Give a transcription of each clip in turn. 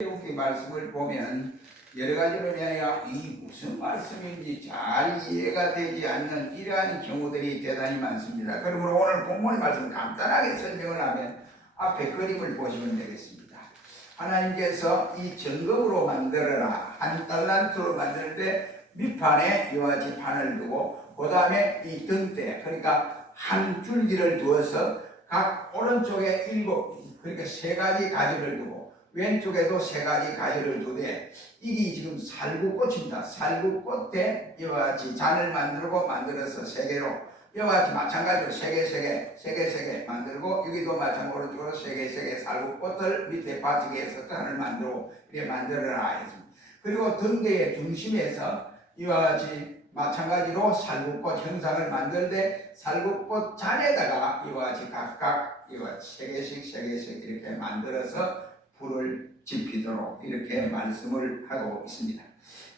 이 말씀을 보면 여러 가지로 인하여 이 무슨 말씀인지 잘 이해가 되지 않는 이러한 경우들이 대단히 많습니다. 그러므로 오늘 본문의 말씀을 간단하게 설명을 하면 앞에 그림을 보시면 되겠습니다. 하나님께서 이 정금으로 만들어라, 한 달란트로 만들 때 밑판에 이와 같이 판을 두고 그 다음에 이 등대, 그러니까 한 줄기를 두어서 각 오른쪽에 7, 그러니까 3가지 가지를 두고 왼쪽에도 3가지 가지를 두되, 이게 지금 살구꽃입니다. 살구꽃에 이와 같이 잔을 만들어서 3개로, 이와 같이 마찬가지로 3개 만들고, 여기도 마찬가지로 3개 살구꽃을 밑에 빠지게 해서 잔을 만들고 이렇게 만들어라 했습니다. 그리고 등대의 중심에서 이와 같이 마찬가지로 살구꽃 형상을 만들 때 살구꽃 잔에다가 이와 같이 각각 이와 같이 3개씩 이렇게 만들어서 불을 지피도록 이렇게 말씀을 하고 있습니다.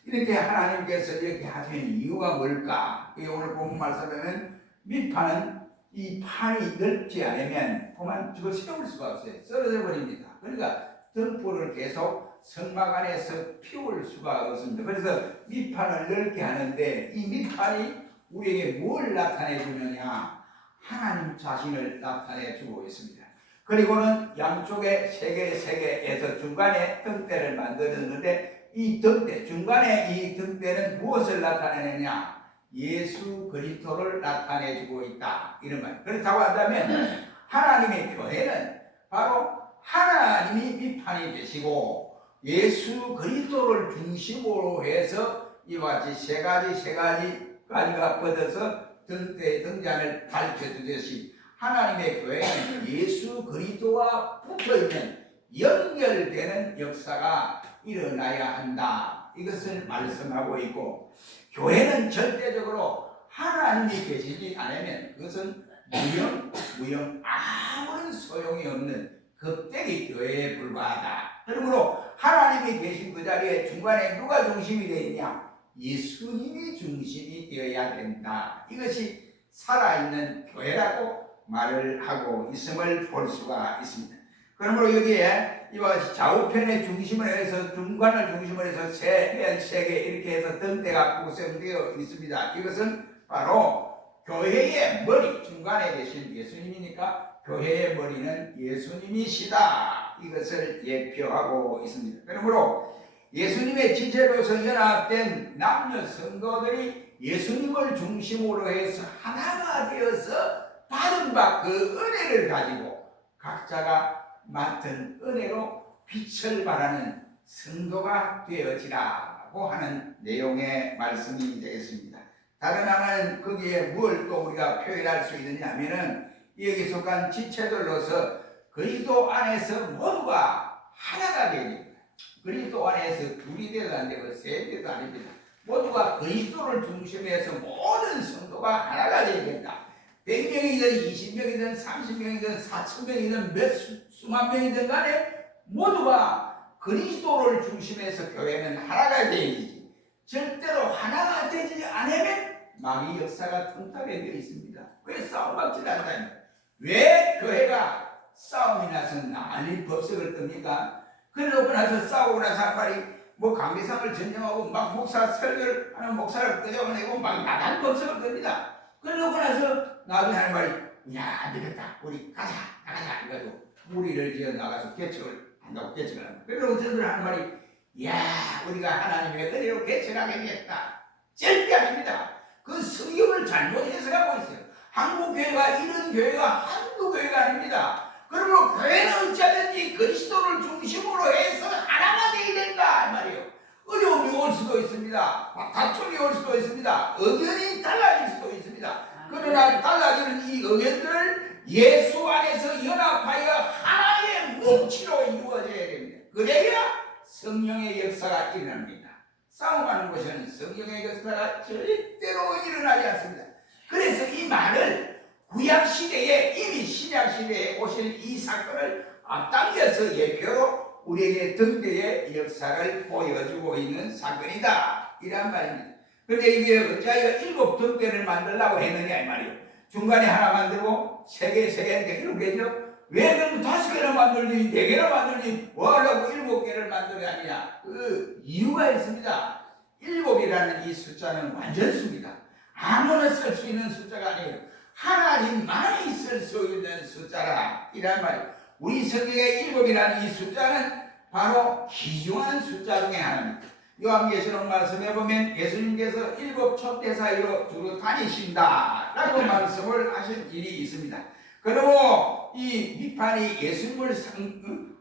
이렇게 하나님께서 이렇게 하신 이유가 뭘까? 오늘 본 말씀에는 밑판은 이 판이 넓지 않으면 그만 저걸 세울 수가 없어요. 썰어져 버립니다. 그러니까 등불을 계속 성막 안에서 피울 수가 없습니다. 그래서 밑판을 넓게 하는데, 이 밑판이 우리에게 뭘 나타내 주느냐? 하나님 자신을 나타내 주고 있습니다. 그리고는 양쪽에 3개에서 중간에 등대를 만들었는데, 이 등대, 중간에 이 등대는 무엇을 나타내느냐? 예수 그리스도를 나타내주고 있다, 이런 말. 그렇다고 한다면 하나님의 교회는 바로 하나님이 밑판이 되시고 예수 그리스도를 중심으로 해서 이와 같이 3가지가 뻗어서 등잔을 밝혀주듯이 하나님의 교회는 예수 그리스도와 붙어있는 연결되는 역사가 일어나야 한다, 이것을 말씀하고 있고, 교회는 절대적으로 하나님이 계시지 않으면 그것은 무용 아무런 소용이 없는 겁대기 교회에 불과하다. 그러므로 하나님이 계신 그 자리에 중간에 누가 중심이 되어 있냐? 예수님이 중심이 되어야 된다. 이것이 살아있는 교회라고 말을 하고 있음을 볼 수가 있습니다. 그러므로 여기에 이와 좌우편의 중심을 해서, 중간을 중심으로 해서 3개 이렇게 해서 등대가 구성되어 있습니다. 이것은 바로 교회의 머리, 중간에 계신 예수님이니까 교회의 머리는 예수님이시다, 이것을 예표하고 있습니다. 그러므로 예수님의 지체로서 연합된 남녀 성도들이 예수님을 중심으로 해서 하나가 되어서 받은 바 그 은혜를 가지고 각자가 맡은 은혜로 빛을 발하는 성도가 되어지라고 하는 내용의 말씀이 되겠습니다. 다른 하나는 거기에 뭘 또 우리가 표현할 수 있느냐면은, 여기 속한 지체들로서 그리스도 안에서 모두가 하나가 됩니다. 그리스도 안에서 둘이 되도 안 되고 세 되도 아닙니다. 모두가 그리스도를 중심해서 모든 성도가 하나가 되어야 된다. 100명이든 20명이든 30명이든 4000명이든 몇 수만 명이든 간에 모두가 그리스도를 중심해서 교회는 하나가 되어야지, 절대로 하나가 되지 않으면 마귀 역사가 틈타게 되어 있습니다. 왜 싸움받지 않다니? 왜 교회가 싸움이 나서 난리 법석을 뜹니까? 그러고 나서 싸우고 나서 한 말이 뭐 강대상을 전쟁하고 막 목사 설교를 하는 목사를 끄집어내고 막 나간 법석을 뜹니다. 그러고 나서 나중에 하는 말이, 야, 안 되겠다, 우리 나가자 이래가지고 무리를 지어 나가서 개척을 한다고 개척을 합니다. 그러고 저들 하는 말이, 야, 우리가 하나님의 은혜로 개척하겠다. 절대 아닙니다. 그 성경을 잘못 해석하고 있어요. 한국 교회가 이런 교회가 한두 교회가 아닙니다. 그러므로 교회는 어찌하든지 그리스도를 중심으로 해서 하나가 되어야 된다, 말이에요. 어려움이 올 수도 있습니다. 다툼이 올 수도 있습니다. 의견이 달라질 수도 있습니다. 그러나 달라지는 이 의견들을 예수 안에서 연합하여 하나의 뭉치로 이루어져야 됩니다. 그래야 성령의 역사가 일어납니다. 싸움하는 곳에는 성령의 역사가 절대로 일어나지 않습니다. 그래서 이 말을 구약시대에, 이미 신약시대에 오신 이 사건을 앞당겨서 예표로 우리에게 등대의 역사를 보여주고 있는 사건이다, 이란 말입니다. 그런데 이게 어찌하여 7등대를 만들려고 했느냐 이 말이에요. 중간에 하나 만들고 3개 이렇게 죠. 왜 그럼 5개나 만들니 4개나 만들니 뭐 하려고 7개를 만들어야 하느냐? 그 이유가 있습니다. 7이라는 이 숫자는 완전수입니다. 아무나 쓸 수 있는 숫자가 아니에요. 하나님만이 쓸 수 있는 숫자라 이란 말이에요. 우리 성경의 7이라는 이 숫자는 바로 귀중한 숫자 중에 하나입니다. 요한계시록 말씀에 보면 예수님께서 7 촛대 사이로 두루 다니신다 라고 말씀을 하신 일이 있습니다. 그리고 이 밑판이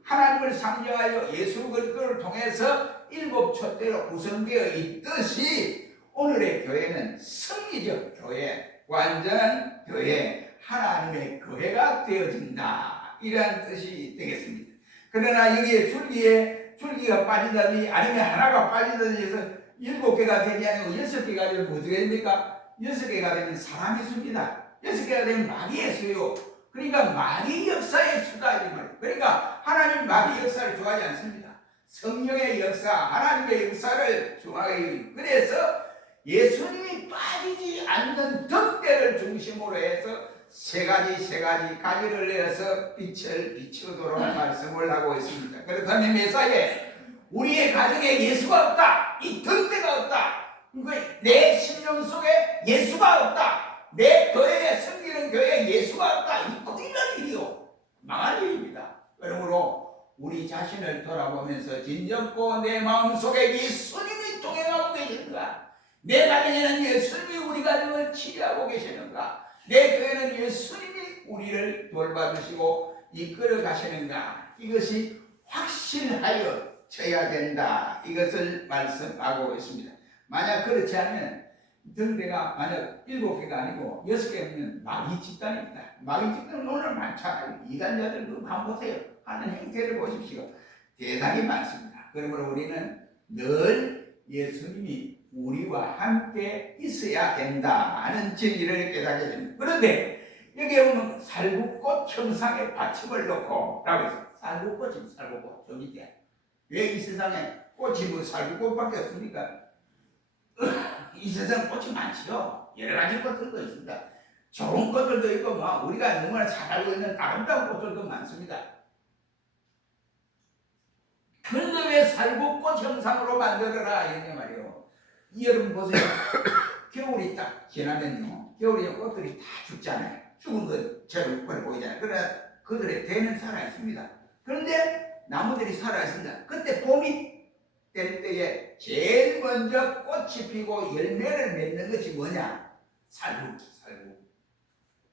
하나님을 상징하여 예수 그리스도를 통해서 7 촛대로 구성되어 있듯이 오늘의 교회는 승리적 교회, 완전한 교회, 하나님의 교회가 되어진다 이런 뜻이 되겠습니다. 그러나 여기에 줄기가 빠지다니 아니면 하나가 빠지다니 해서 7개가 되지 않고 6개가 되면 어떻게 됩니까? 6개가 되면 사람의 수입니다. 6개가 되면 마귀의 수요. 그러니까 마귀 역사의 수다 이 말이에요. 그러니까 하나님 마귀 역사를 좋아하지 않습니다. 성령의 역사, 하나님의 역사를 좋아해요. 그래서 예수님이 빠지지 않는 덕대를 중심으로 해서 세 가지 가지를 내어서 빛을 비추도록 말씀을 하고 있습니다. 그렇다면 메사에 우리의 가정에 예수가 없다, 이 덕대가 없다, 내 심령 속에 예수가 없다, 내 교회에 섬기는 교회에 예수가 없다, 이 꼴이란 일이요, 망할 일입니다. 그러므로 우리 자신을 돌아보면서 진정고 내 마음속에 예수님이 동행하고 계시는가, 내 가정에는 예수님이 우리 가정을 치유하고 계시는가, 내 교회는 예수님이 우리를 돌봐주시고 이끌어 가시는가, 이것이 확신하여 져야 된다, 이것을 말씀하고 있습니다. 만약 그렇지 않으면 등대가 만약 7개가 아니고 6개면 마귀 집단입니다. 마귀 집단은 오늘 많잖아요. 이단자들 그거 한번 보세요. 하는 행태를 보십시오. 대단히 많습니다. 그러므로 우리는 늘 예수님이 우리와 함께 있어야 된다 하는 진리를 깨닫게 됩니다. 그런데 여기에 보면 살구꽃 형상의 받침을 놓고 라고 했어요. 살구꽃이 살구꽃 저 밑에. 왜 이 세상에 꽃이 뭐 살구꽃밖에 없습니까? 이 세상 꽃이 많지요. 여러 가지 꽃들도 있습니다. 좋은 꽃들도 있고 뭐 우리가 너무나 잘 알고 있는 아름다운 꽃들도 많습니다. 그런데 왜 살구꽃 형상으로 만들어라 이런 말이에요. 여러분 보세요. 겨울이 딱 지나면요, 겨울에 꽃들이 다 죽잖아요. 죽은 것처럼 보이잖아요. 그러나 그들의 대는 살아있습니다. 그런데 나무들이 살아있습니다. 그때 봄이 될 때에 제일 먼저 꽃이 피고 열매를 맺는 것이 뭐냐? 살구.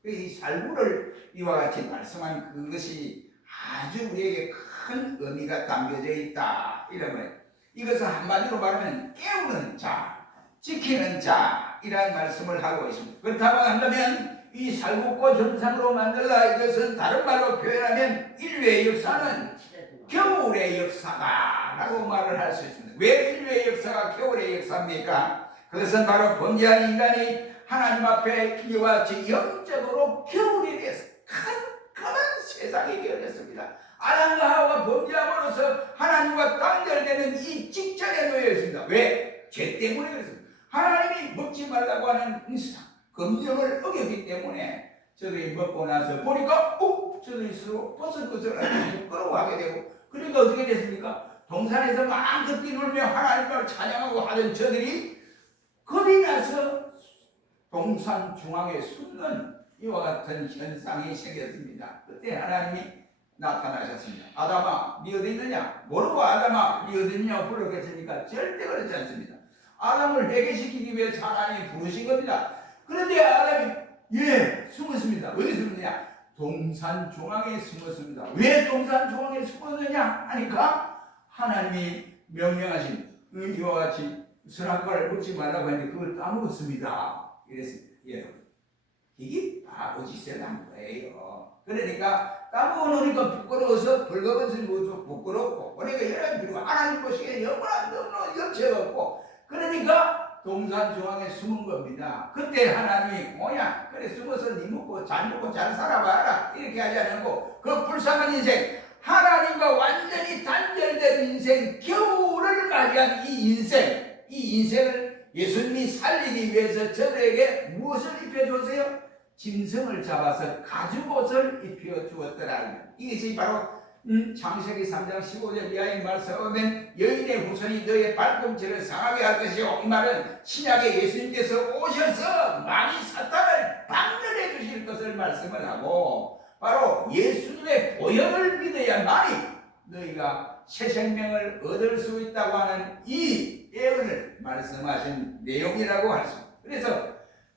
이 살구를 이와 같이 말씀한 그것이 아주 우리에게 큰 의미가 담겨져 있다 이런 거예요. 이것은 한마디로 말하면 깨우는 자, 지키는 자 이란 말씀을 하고 있습니다. 그렇다고 한다면 이 살구꽃 형상으로 만들라, 이것은 다른 말로 표현하면 인류의 역사는 겨울의 역사다 라고 말을 할 수 있습니다. 왜 인류의 역사가 겨울의 역사입니까? 그것은 바로 범죄한 인간이 하나님 앞에 이와 같이 영적으로 겨울이 돼서 캄캄한 세상이 되어졌습니다. 아담과 하와가 범죄함으로써 하나님과 단절되는 이 직전에 놓여 있습니다. 왜? 죄 때문에 그렇습니다. 하나님이 먹지 말라고 하는 금령을 어겼기 때문에 저들이 먹고 나서 보니까 저들이 서로 버슬버슬하게 부끄러워하게 되고, 그러니까 어떻게 됐습니까? 동산에서 마음껏 뛰놀며 하나님을 찬양하고 하던 저들이 겁이 나서 동산 중앙에 숨는 이와 같은 현상이 생겼습니다. 그때 하나님이 나타나셨습니다. 아담아, 네 어디 있느냐? 모르고 아담아, 네 어디 있느냐고 부르겠습니까? 절대 그렇지 않습니다. 아담을 회개시키기 위해서 하나님이 부르신 겁니다. 그런데 아담이 숨었습니다. 어디 숨었느냐? 동산 중앙에 숨었습니다. 왜 동산 중앙에 숨었느냐 하니까 하나님이 명령하신 이와 같이 선악과를 먹지 말라고 했는데 그걸 까먹었습니다. 이랬습니다. 여러분, 이게 바보짓을 한 거예요. 그러니까 까먹어놓으니까 부끄러워서 벌거벗은 부끄럽고, 그러니까 여러분, 그리고 하나님 보시기에 너무나 염치가 없고, 그러니까 동산 중앙에 숨은 겁니다. 그때 하나님이 뭐야, 그래 숨어서 니 먹고 잘 먹고 잘 살아봐라 이렇게 하지 않고, 그 불쌍한 인생, 하나님과 완전히 단절된 인생, 겨울을 맞이한 이 인생을 예수님이 살리기 위해서 저들에게 무엇을 입혀줬어요? 짐승을 잡아서 가죽옷을 입혀 주었더라. 이것이 바로 창세기 3장 15절 이하의 말씀에 보면 여인의 후손이 너의 발꿈치를 상하게 할 것이요, 이 말은 신약의 예수님께서 오셔서 많이 사탄을 박멸해 주실 것을 말씀을 하고, 바로 예수님의 보혈을 믿어야만이 너희가 새 생명을 얻을 수 있다고 하는 이 예언을 말씀하신 내용이라고 할 수 있습니다. 그래서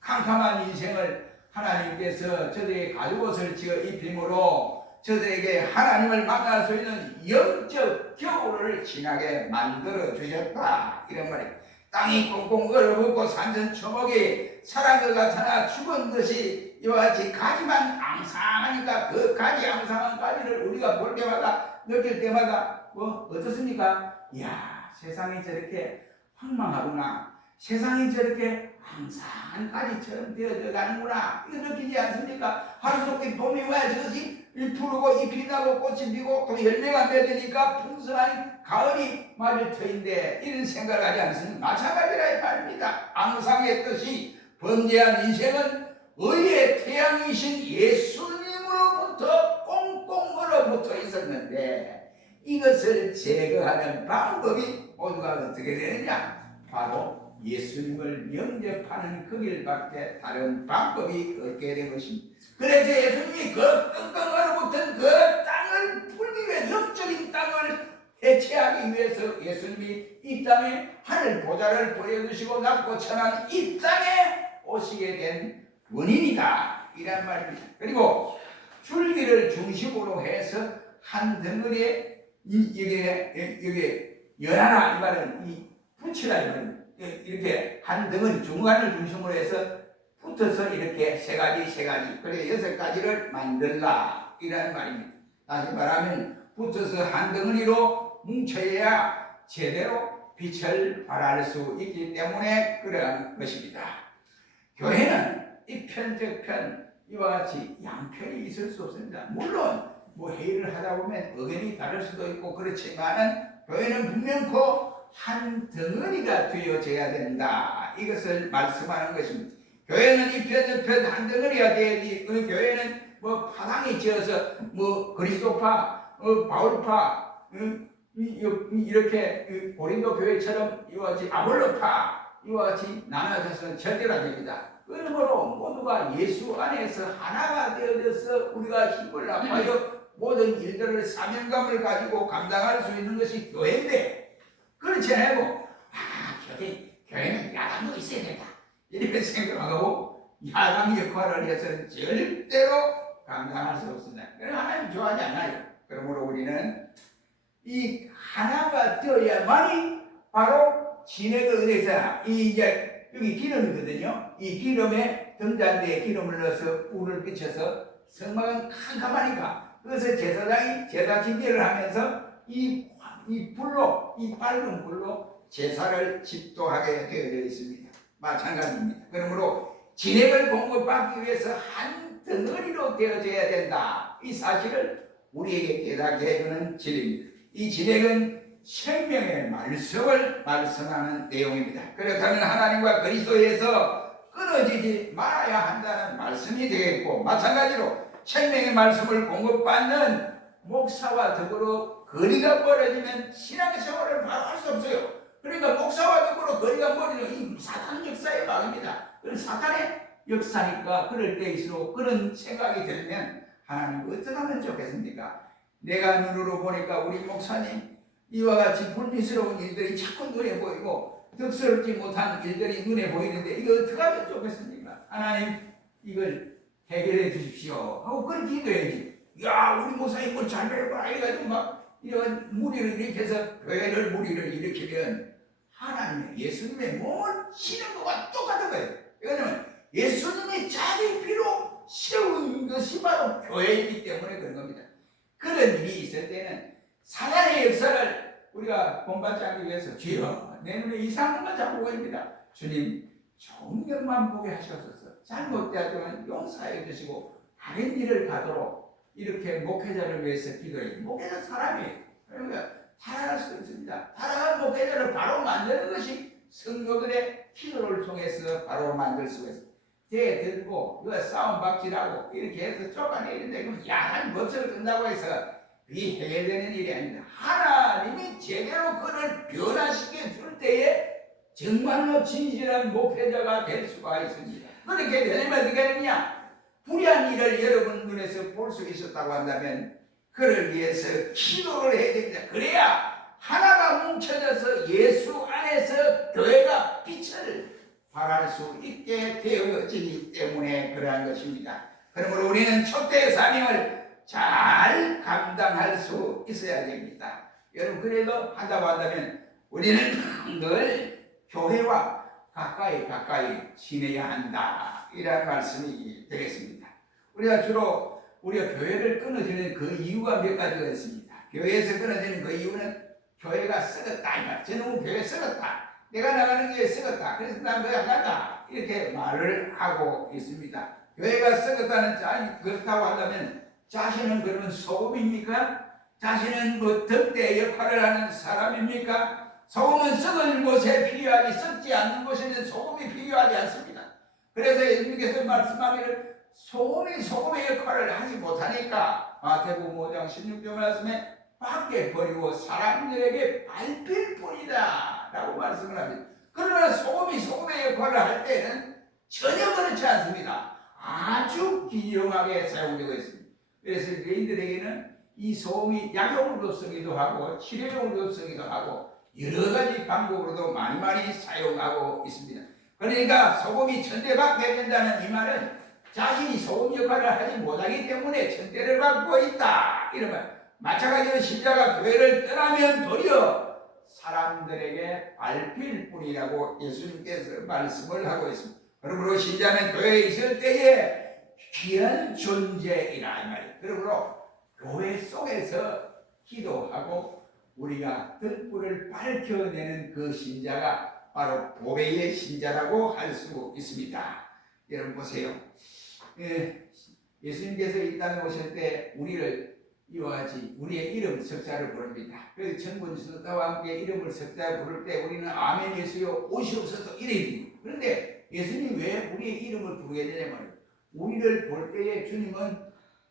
캄캄한 인생을 하나님께서 저들에게 가죽옷을 지어 입힘으로 저들에게 하나님을 만날 수 있는 영적 겨울을 지나게 만들어 주셨다, 이런 말이에요. 땅이 꽁꽁 얼어붙고 산천초목이 사랑과 같으나 죽은 듯이 이와 같이 가지만 앙상하니까 그 가지 앙상한 가지를 우리가 볼 때마다 느낄 때마다 어떻습니까? 이야, 세상이 저렇게 황망하구나, 세상이 저렇게 항상 가지처럼 되어져 가는구나, 이거 느끼지 않습니까? 하루 속에 봄이 와야 저것이 푸르고 잎이 나고 꽃이 피고 또 열매가 맺으니까 풍성한 가을이 맞을 터인데 이런 생각을 하지 않습니까? 마찬가지라 이 말입니다. 앙상의 뜻이 번제한 인생은 의의 태양이신 예수님으로부터 꽁꽁 얼어붙어 있었는데, 이것을 제거하는 방법이 모두가 어떻게 되느냐? 바로 예수님을 영접하는 그 길밖에 다른 방법이 없게 된 것입니다. 그래서 예수님이 그 끙끙 얼어붙은 그 땅을 풀기 위해, 영적인 땅을 해체하기 위해서 예수님이 이 땅에 하늘 보좌를 버려두시고 낮고 천한 이 땅에 오시게 된 원인이다, 이란 말입니다. 그리고 줄기를 중심으로 해서 한 덩어리에 이게 열하나, 이 말은 이 붙이라, 이 말은 이렇게 한 덩어리 중간을 중심으로 해서 붙어서 이렇게 세 가지 그래 6가지를 만들라, 이라는 말입니다. 다시 말하면 붙어서 한 덩어리로 뭉쳐야 제대로 빛을 발할 수 있기 때문에 그러한 것입니다. 교회는 이편저편 이와 같이 양편이 있을 수 없습니다. 물론 회의를 하다 보면 의견이 다를 수도 있고 그렇지만은 교회는 분명코 한 덩어리가 되어져야 된다, 이것을 말씀하는 것입니다. 교회는 이편저편 한 덩어리가 되어야지. 교회는 파당이 지어서 그리스도파, 바울파, 이렇게 고린도 교회처럼 이와 같이 아볼로파, 이와 같이 나눠져서는 절대로 안 됩니다. 그러므로 모두가 예수 안에서 하나가 되어져서 우리가 힘을 합하여 모든 일들을 사명감을 가지고 감당할 수 있는 것이 교회인데, 그렇지 않고 교회는 야당도 있어야 된다, 이렇게 생각하고 야당 역할을 해서는 절대로 감당할 수 없습니다. 그래서 하나님 좋아하지 않아요. 그러므로 우리는 이 하나가 되어야만이 바로 진액을 얻어서 이제 여기 기름이거든요. 이 기름에 등잔대에 기름을 넣어서 불을 비춰서 성막은 캄캄하니까, 그래서 제사장이 제사 진제를 하면서 이 불로, 이 밝은 불로 제사를 집도하게 되어져 있습니다. 마찬가지입니다. 그러므로 진액을 공급받기 위해서 한 덩어리로 되어져야 된다, 이 사실을 우리에게 깨닫게 해주는 진리입니다. 이 진액은 생명의 말씀을 말씀하는 내용입니다. 그렇다면 하나님과 그리스도에서 끊어지지 말아야 한다는 말씀이 되겠고, 마찬가지로 생명의 말씀을 공급받는 목사와 더불어 거리가 멀어지면 신앙의 생활을 바로 할 수 없어요. 그러니까 목사와 더불어 거리가 멀어지면 이 사탄 역사의 막입니다. 그런 사탄의 역사니까 그럴 때일수록 그런 생각이 들면 하나님 어떻게 하면 좋겠습니까? 내가 눈으로 보니까 우리 목사님 이와 같이 불미스러운 일들이 자꾸 눈에 보이고 득스럽지 못한 일들이 눈에 보이는데 이거 어떻게 하면 좋겠습니까? 하나님 이걸 해결해 주십시오 하고 그렇게 기도해야지. 야, 우리 목사님 뭐 잘 배워봐 이래가지고 막 이런 무리를 일으켜서 교회를 무리를 일으키면 하나님의 예수님의 몸을 치는 것과 똑같은 거예요. 왜냐하면 예수님이 자기 피로 세운 것이 바로 교회이기 때문에 그런 겁니다. 그런 일이 있을 때는 사단의 역사를 우리가 본받지 않기 위해서 주여 내 눈에 이상한 건 자꾸 보입니다. 주님 좋은 것만 보게 하셔서 잘못되었지만 용서해 주시고 다른 일을 가도록 이렇게 목회자를 위해서 기도해요. 목회자 사람이에요. 그러니까 타락할 수도 있습니다. 타락한 목회자를 바로 만드는 것이 성도들의 기도를 통해서 바로 만들 수가 있습니다. 대들고 이거 싸움 박질하고 이렇게 해서 쫓아내는데 그럼 야한 것을 끈다고 해서 그게 해결되는 일이 아닙니다. 하나님이 제대로 그를 변화시켜 줄 때에 정말로 진실한 목회자가 될 수가 있습니다. 그렇게 되려면 어떻게 되느냐? 불의한 일을 여러분 눈에서 볼 수 있었다고 한다면 그를 위해서 기도를 해야 됩니다. 그래야 하나가 뭉쳐져서 예수 안에서 교회가 빛을 발할 수 있게 되어지기 때문에 그러한 것입니다. 그러므로 우리는 촛대의 사명을 잘 감당할 수 있어야 됩니다. 여러분 그래도 한다고 한다면 우리는 늘 교회와 가까이 지내야 한다 이라는 말씀이 되겠습니다. 우리가 주로 우리가 교회를 끊어지는 그 이유가 몇 가지가 있습니다. 교회에서 끊어지는 그 이유는 교회가 썩었다. 저놈은 교회 썩었다. 내가 나가는 교회 썩었다. 그래서 난 교회 안 간다. 이렇게 말을 하고 있습니다. 교회가 썩었다는 자 그렇다고 한다면 자신은 그러면 소금입니까? 자신은 뭐 덕대 역할을 하는 사람입니까? 소금은 썩을 곳에 필요하지 썩지 않는 곳에는 소금이 필요하지 않습니다. 그래서 예수님께서 말씀하기를 소금이 소금의 역할을 하지 못하니까 마태복음 5장 16절 말씀에 밖에 버리고 사람들에게 밟힐 뿐이다 라고 말씀을 합니다. 그러나 소금이 소금의 역할을 할 때는 전혀 그렇지 않습니다. 아주 기용하게 사용되고 있습니다. 그래서 개인들에게는 이 소금이 약용으로도 쓰기도 하고 치료용으로도 쓰기도 하고 여러 가지 방법으로도 많이 사용하고 있습니다. 그러니까 소금이 천대받게 된다는 이 말은 자신이 소금 역할을 하지 못하기 때문에 천대를 받고 있다 이런 말. 마찬가지로 신자가 교회를 떠나면 도리어 사람들에게 밟힐 뿐이라고 예수님께서 말씀을 하고 있습니다. 그러므로 신자는 교회에 있을 때에 귀한 존재이라 이 말이에요. 그러므로 교회 속에서 기도하고 우리가 등불을 밝혀내는 그 신자가 바로 보배의 신자라고 할 수 있습니다. 여러분 보세요. 예수님께서 이 땅에 오실 때 우리를 이와 같이 우리의 이름 석자를 부릅니다. 그래서 천군천사와 함께 이름을 석자를 부를 때 우리는 아멘 예수여 오시옵소서 이래요. 그런데 예수님 왜 우리의 이름을 부르게 되냐면 우리를 볼 때에 주님은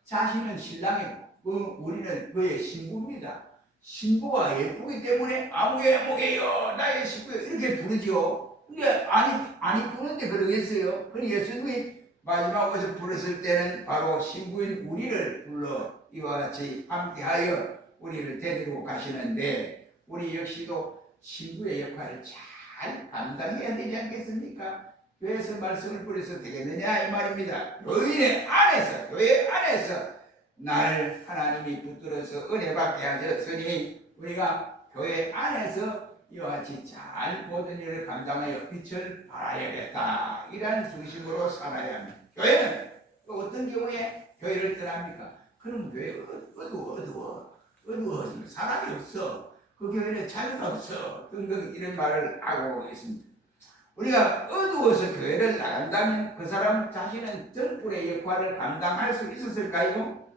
자신은 신랑이고 우리는 그의 신부입니다. 신부가 예쁘기 때문에 아무개 보게요 나의 신부요 이렇게 부르죠. 근데 아니 부르는데 그러겠어요? 그럼 예수님이 마지막 것을 부르실 때는 바로 신부인 우리를 불러 이와 같이 함께하여 우리를 데리고 가시는데 우리 역시도 신부의 역할을 잘 감당해야 되지 않겠습니까? 교회에서 말씀을 뿌려서 되겠느냐 이 말입니다. 교회 안에서 날 하나님이 붙들어서 은혜 받게 하셨으니 우리가 교회 안에서 이와 같이 잘 모든 일을 감당하여 빛을 발하여야겠다 이런 중심으로 살아야 합니다. 교회는 또 어떤 경우에 교회를 떠납니까? 그럼 교회 어두워 사람이 없어 그 교회는 자유가 없어 등등 이런 말을 하고 있습니다. 우리가 어두워서 교회를 나간다면 그 사람 자신은 등불의 역할을 감당할 수 있었을까요?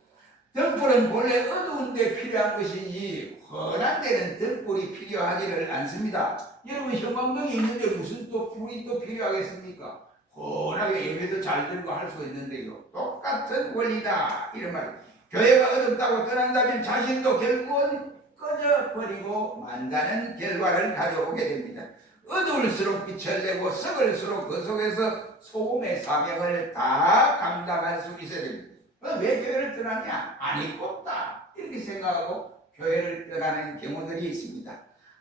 등불은 본래 어두운 데 필요한 것이지 환한 데는 등불이 필요하지를 않습니다. 여러분 형광등이 있는데 무슨 또 불이 또 필요하겠습니까? 환하게 예배도 잘 들고 할 수 있는데요. 똑같은 원리다 이런 말. 교회가 어둡다고 떠난다면 자신도 결국은 꺼져버리고 만다는 결과를 가져오게 됩니다. 어두울수록 빛을 내고 썩을수록 그 속에서 소금의 사명을 다 감당할 수 있어야 됩니다. 왜 교회를 떠나냐? 아니 꼽다 이렇게 생각하고 교회를 떠나는 경우들이 있습니다.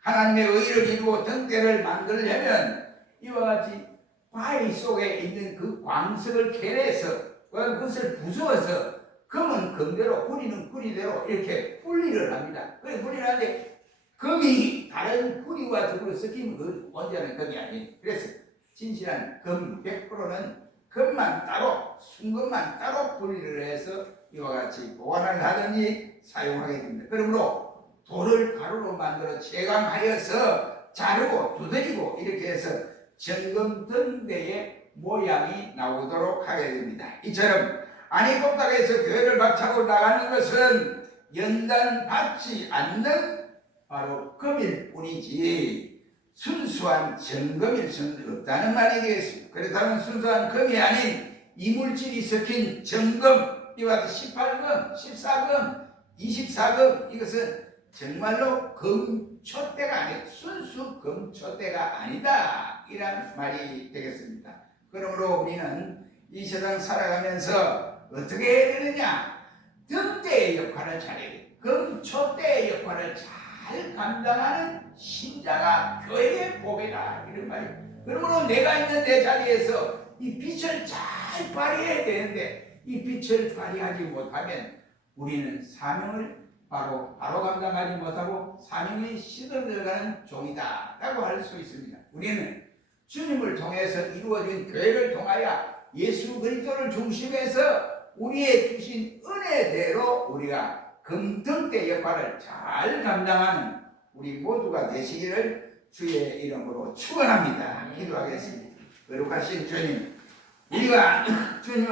하나님의 의를 이루고 등대를 만들려면 이와 같이 바위 속에 있는 그 광석을 캐내서 그것을 부수어서 금은 금대로 구리는 구리대로 이렇게 분리를 합니다. 그래 분리를 하는데 금이 다른 구리와 더불어 섞이면 그 원자는 금이 아니에요. 그래서 진실한 금 100%는 금만 따로 순금만 따로 분리를 해서 이와 같이 보관을 하든지 사용하게 됩니다. 그러므로 돌을 가루로 만들어 채광하여서 자르고 두드리고 이렇게 해서 정금 등대의 모양이 나오도록 하게 됩니다. 이처럼 안익곡당에서 교회를 박차고 나가는 것은 연단 받지 않는 바로 금일 뿐이지 순수한 점검일 수는 없다는 말이 되겠습니다. 그렇다면 순수한 금이 아닌 이물질이 섞인 점검, 이와 같이 18금, 14금, 24금, 이것은 정말로 금초대가 아니 순수 금초대가 아니다, 이란 말이 되겠습니다. 그러므로 우리는 이 세상 살아가면서 어떻게 해야 되느냐? 등대의 역할을 잘해야 돼. 금초대의 역할을 잘 감당하는 신자가 교회의 복이다, 이런 말이에요. 그러므로 내가 있는 내 자리에서 이 빛을 잘 발휘해야 되는데 이 빛을 발휘하지 못하면 우리는 사명을 바로 감당하지 못하고 사명이 시들어가는 종이다 라고 할 수 있습니다. 우리는 주님을 통해서 이루어진 교회를 통하여 예수 그리스도를 중심해서 우리의 주신 은혜대로 우리가 금등대 역할을 잘 감당하는 우리 모두가 되시기를 주의 이름으로 축원합니다. 기도하겠습니다. 거룩하신 주님, 우리가 주님